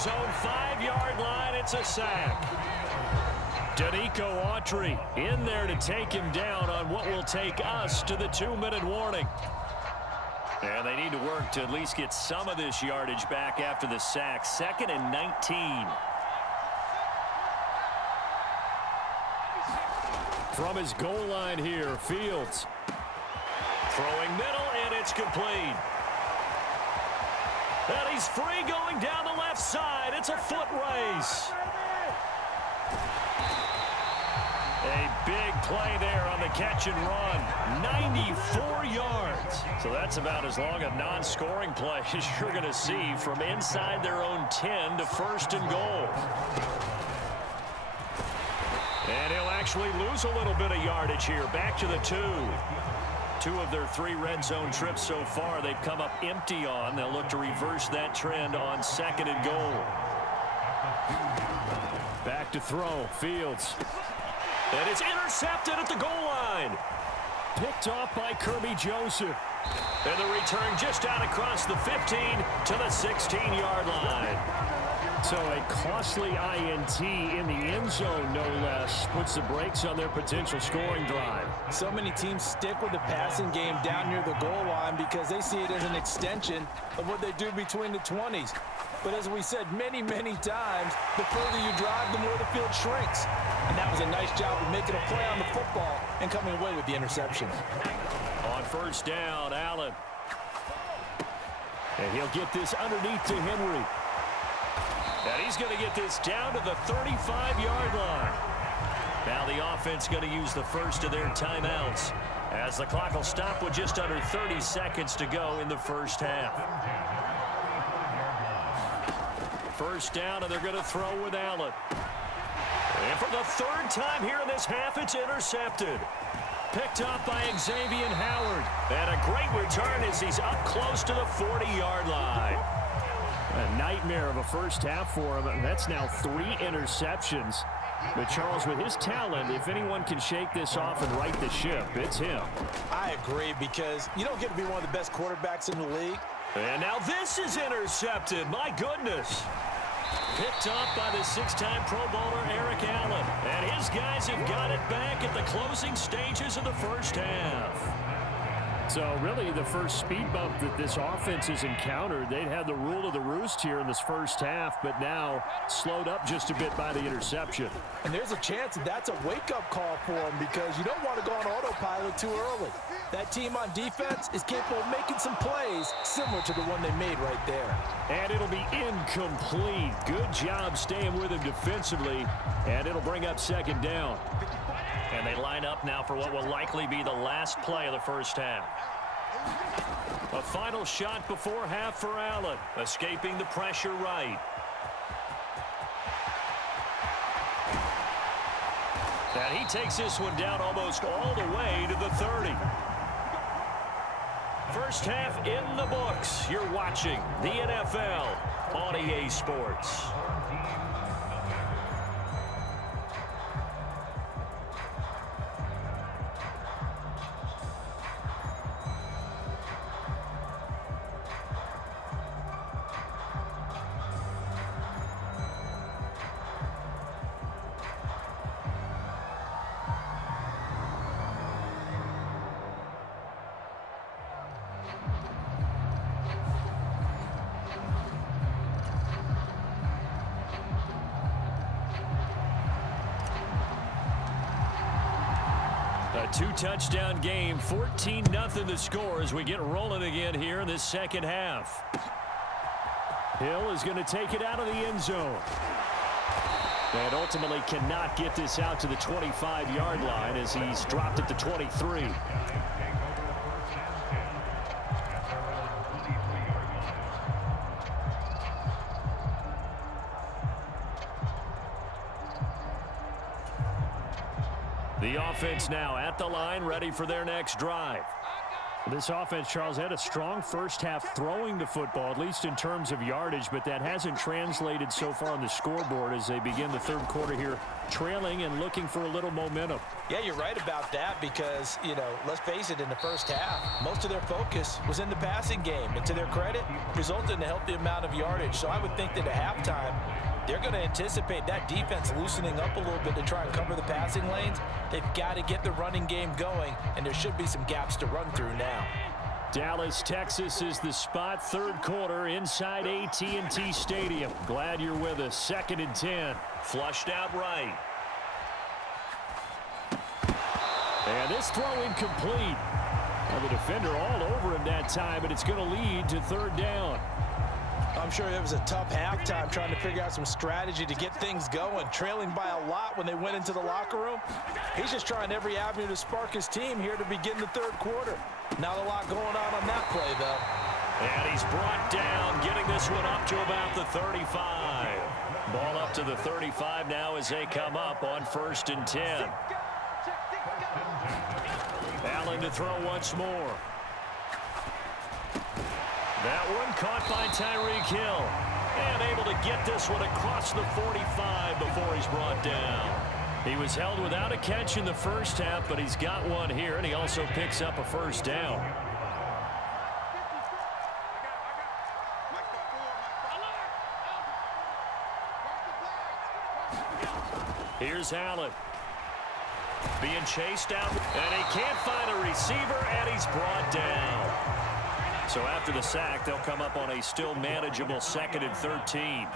his own 5-yard line. It's a sack. Danico Autry in there to take him down on what will take us to the 2-minute warning. And they need to work to at least get some of this yardage back after the sack. 2nd and 19. From his goal line here, Fields. Throwing middle, and it's complete. And he's free going down the left side. It's a foot race. A big play there on the catch and run. 94 yards. So that's about as long a non-scoring play as you're going to see from inside their own 10 to 1st and goal. And he'll actually lose a little bit of yardage here. Back to the 2. 2 of their 3 red zone trips so far they've come up empty on. They'll look to reverse that trend on 2nd and goal. Back to throw. Fields. And it's intercepted at the goal line. Picked off by Kirby Joseph. And the return just out across the 15 to the 16-yard line. So a costly INT in the end zone, no less, puts the brakes on their potential scoring drive. So many teams stick with the passing game down near the goal line because they see it as an extension of what they do between the 20s. But as we said many, many times, the further you drive, the more the field shrinks. And that was a nice job of making a play on the football and coming away with the interception. On 1st down, Allen. And he'll get this underneath to Henry. And he's going to get this down to the 35-yard line. Now the offense going to use the first of their timeouts as the clock will stop with just under 30 seconds to go in the first half. 1st down, and they're going to throw with Allen. And for the 3rd time here in this half, it's intercepted. Picked up by Xavier Howard. And a great return as he's up close to the 40-yard line. A nightmare of a first half for him. That's now 3 interceptions. But Charles, with his talent, if anyone can shake this off and right the ship, it's him. I agree, because you don't get to be one of the best quarterbacks in the league. And now this is intercepted. My goodness. Picked up by the 6-time Pro Bowler Eric Allen. And his guys have got it back at the closing stages of the first half. So really the first speed bump that this offense has encountered, they'd had the rule of the roost here in this first half, but now slowed up just a bit by the interception. And there's a chance that that's a wake-up call for them, because you don't want to go on autopilot too early. That team on defense is capable of making some plays similar to the one they made right there. And it'll be incomplete. Good job staying with him defensively, and it'll bring up 2nd down. And they line up now for what will likely be the last play of the first half. A final shot before half for Allen, escaping the pressure right. And he takes this one down almost all the way to the 30. First half in the books. You're watching the NFL on EA Sports. A 2-touchdown game, 14-0 the score as we get rolling again here in this second half. Hill is going to take it out of the end zone. And ultimately cannot get this out to the 25-yard line as he's dropped at the 23. The offense now at the line, ready for their next drive. This offense, Charles, had a strong first half throwing the football, at least in terms of yardage, but that hasn't translated so far on the scoreboard as they begin the third quarter here, trailing and looking for a little momentum. Yeah, you're right about that because, let's face it, in the first half, most of their focus was in the passing game. And to their credit, resulted in a healthy amount of yardage. So I would think that at halftime, they're going to anticipate that defense loosening up a little bit to try and cover the passing lanes. They've got to get the running game going, and there should be some gaps to run through now. Dallas, Texas is the spot, third quarter inside AT&T Stadium. Glad you're with us. 2nd and 10. Flushed out right. And this throw incomplete. Well, the defender all over him that time, but it's going to lead to third down. I'm sure it was a tough halftime trying to figure out some strategy to get things going, trailing by a lot when they went into the locker room. He's just trying every avenue to spark his team here to begin the third quarter. Not a lot going on that play, though. And he's brought down, getting this one up to about the 35. Ball up to the 35 now as they come up on 1st and 10. Allen to throw once more. That one caught by Tyreek Hill. And able to get this one across the 45 before he's brought down. He was held without a catch in the first half, but he's got one here, and he also picks up a first down. Here's Allen. Being chased out, and he can't find a receiver, and he's brought down. So after the sack, they'll come up on a still manageable 2nd and 13.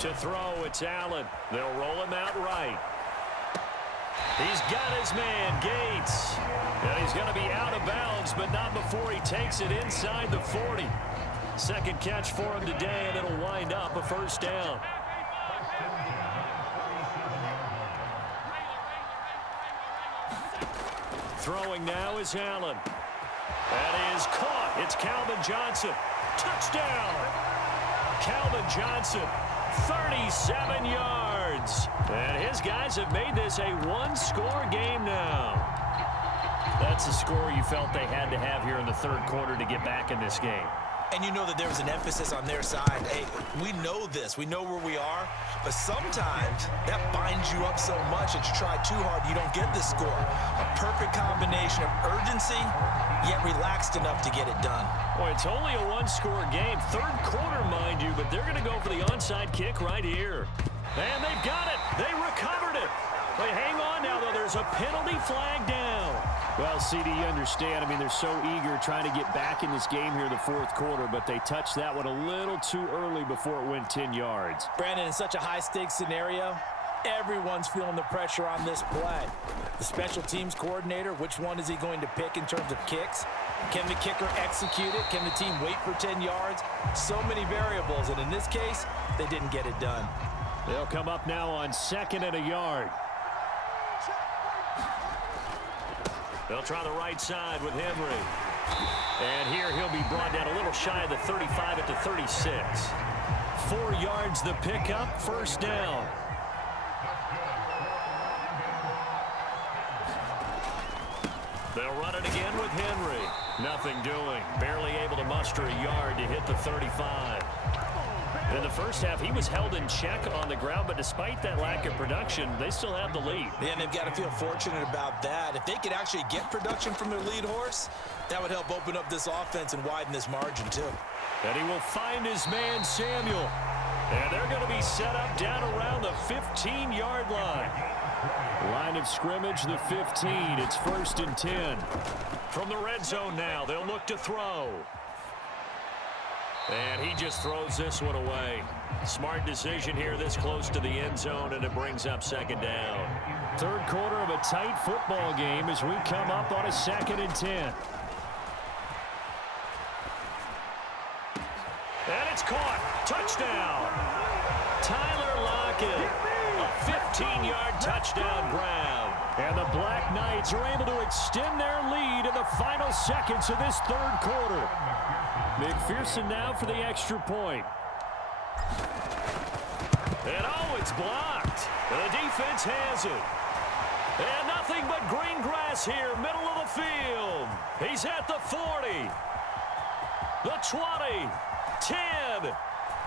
To throw, it's Allen. They'll roll him out right. He's got his man, Gates. And he's going to be out of bounds, but not before he takes it inside the 40. Second catch for him today, and it'll wind up a first down. Throwing now is Allen. That is caught. It's Calvin Johnson. Touchdown. Calvin Johnson, 37 yards. And his guys have made this a one-score game now. That's the score you felt they had to have here in the third quarter to get back in this game. And you know that there was an emphasis on their side. Hey, we know this. We know where we are. But sometimes that binds you up so much that you try too hard, you don't get this score. A perfect combination of urgency, yet relaxed enough to get it done. Boy, it's only a one-score game. Third quarter, mind you, but they're going to go for the onside kick right here. And they've got it. They recovered it. But hang on now, though. There's a penalty flag down. Well, CD, you understand. I mean, they're so eager trying to get back in this game here in the fourth quarter, but they touched that one a little too early before it went 10 yards. Brandon, in such a high-stakes scenario, everyone's feeling the pressure on this play. The special teams coordinator, which one is he going to pick in terms of kicks? Can the kicker execute it? Can the team wait for 10 yards? So many variables, and in this case, they didn't get it done. They'll come up now on 2nd and a yard. They'll try the right side with Henry. And here he'll be brought down a little shy of the 35 at the 36. 4 yards the pickup, first down. They'll run it again with Henry. Nothing doing. Barely able to muster a yard to hit the 35. In the first half, he was held in check on the ground, but despite that lack of production, they still have the lead. Yeah, and they've got to feel fortunate about that. If they could actually get production from their lead horse, that would help open up this offense and widen this margin, too. And he will find his man, Samuel. And they're going to be set up down around the 15-yard line. Line of scrimmage, the 15. It's 1st and 10. From the red zone now, they'll look to throw. And he just throws this one away. Smart decision here this close to the end zone, and it brings up 2nd down. Third quarter of a tight football game as we come up on a 2nd and 10. And it's caught. Touchdown. Tyler Lockett. A 15-yard touchdown grab. And the Black Knights are able to extend their lead in the final seconds of this third quarter. McPherson now for the extra point. And oh, it's blocked. The defense has it. And nothing but green grass here, middle of the field. He's at the 40, the 20, 10,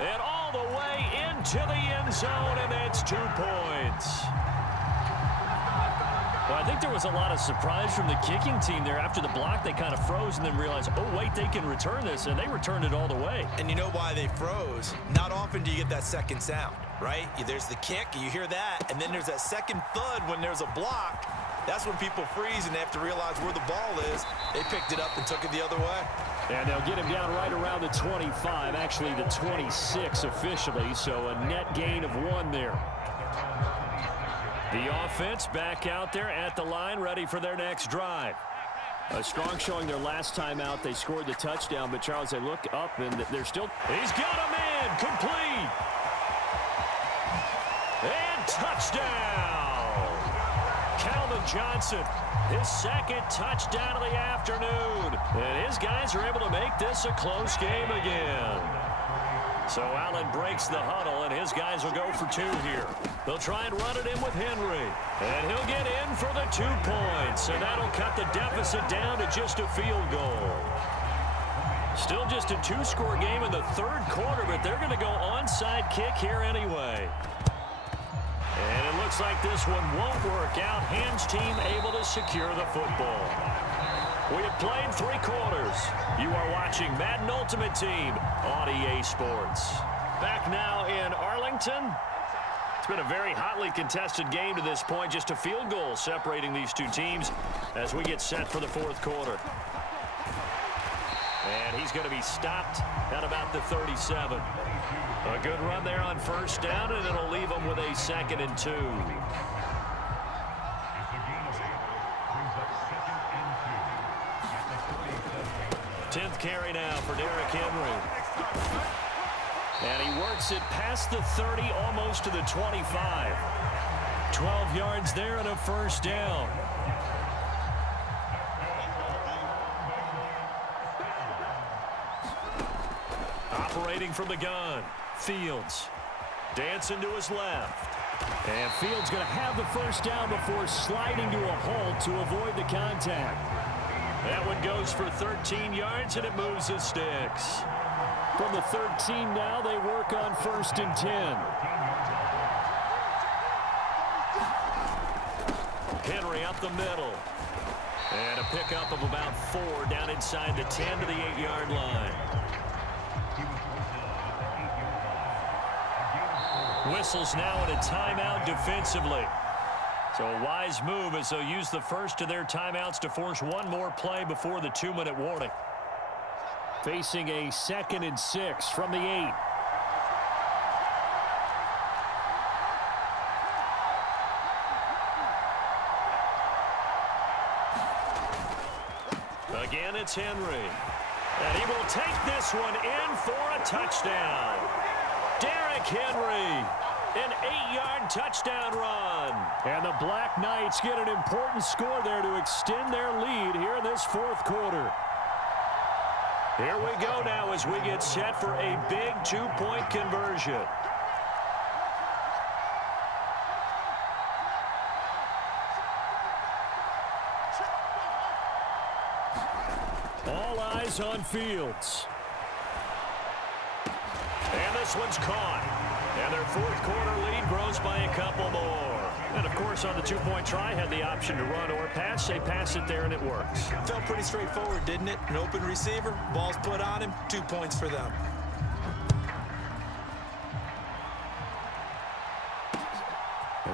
and all the way into the end zone, and that's 2 points. Well, I think there was a lot of surprise from the kicking team there. After the block, they kind of froze and then realized, oh, wait, they can return this, and they returned it all the way. And you know why they froze? Not often do you get that second sound, right? There's the kick, you hear that, and then there's that second thud when there's a block. That's when people freeze and they have to realize where the ball is. They picked it up and took it the other way. And they'll get him down right around the 25, actually the 26 officially, so a net gain of 1 there. The offense back out there at the line, ready for their next drive. A strong showing their last time out. They scored the touchdown, but Charles, they look up and they're still... He's got him in, complete. And touchdown. Calvin Johnson, his second touchdown of the afternoon. And his guys are able to make this a close game again. So Allen breaks the huddle, and his guys will go for 2 here. They'll try and run it in with Henry. And he'll get in for the 2 points, and that'll cut the deficit down to just a field goal. Still just a 2-score game in the 3rd quarter, but they're going to go onside kick here anyway. And it looks like this one won't work out. Ham's team able to secure the football. We have played 3 quarters. You are watching Madden Ultimate Team on EA Sports. Back now in Arlington. It's been a very hotly contested game to this point. Just a field goal separating these 2 teams as we get set for the 4th quarter. And he's going to be stopped at about the 37. A good run there on 1st down, and it'll leave him with a 2nd and 2. 10th carry now for Derrick Henry. And he works it past the 30, almost to the 25. 12 yards there and a 1st down. Operating from the gun, Fields. Dancing to his left. And Fields going to have the 1st down before sliding to a halt to avoid the contact. That one goes for 13 yards, and it moves his sticks. From the 13 now, they work on 1st and 10. Henry up the middle. And a pickup of about 4 down inside the 10 to the 8-yard line. Whistles now at a timeout defensively. So a wise move as they'll use the first of their timeouts to force 1 more play before the 2-minute warning. Facing a 2nd and 6 from the 8. Again, it's Henry. And he will take this one in for a touchdown. Derrick Henry, an 8-yard touchdown run. And the Black Knights get an important score there to extend their lead here in this 4th quarter. Here we go now as we get set for a big 2-point conversion. All eyes on Fields. And this one's caught. And their 4th quarter lead grows by a couple more. And, of course, on the 2-point try, had the option to run or pass. They pass it there, and it works. Felt pretty straightforward, didn't it? An open receiver, ball's put on him, 2 points for them.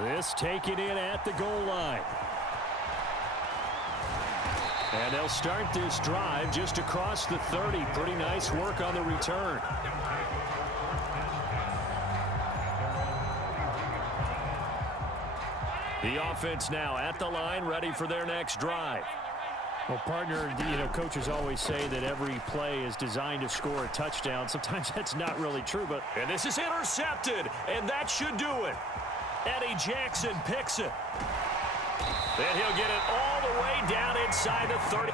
This taken in at the goal line. And they'll start this drive just across the 30. Pretty nice work on the return. The offense now at the line, ready for their next drive. Well, partner, coaches always say that every play is designed to score a touchdown. Sometimes that's not really true, but... And this is intercepted, and that should do it. Eddie Jackson picks it. Then he'll get it all the way down inside the 30.